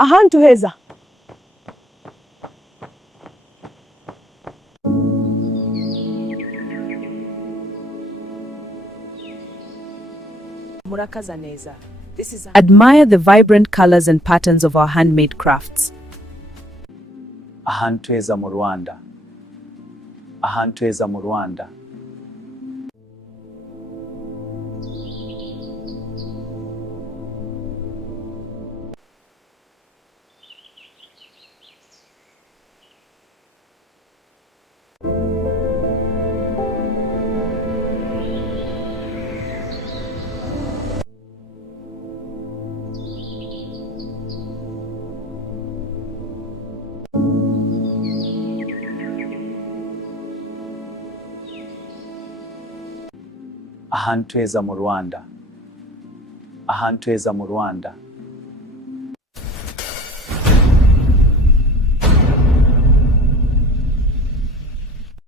ahantu heza. Murakaza neza. Admire the vibrant colors and patterns of our handmade crafts. Ahantu heza mu Rwanda. Ahantu heza mu Rwanda. Ahantu heza mu Rwanda. Ahantu heza mu Rwanda.